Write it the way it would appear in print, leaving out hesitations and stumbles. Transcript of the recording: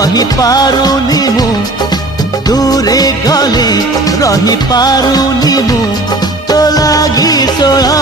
रही पारुनी मु दूरे गले रही पारुनी मु तो लागी सोला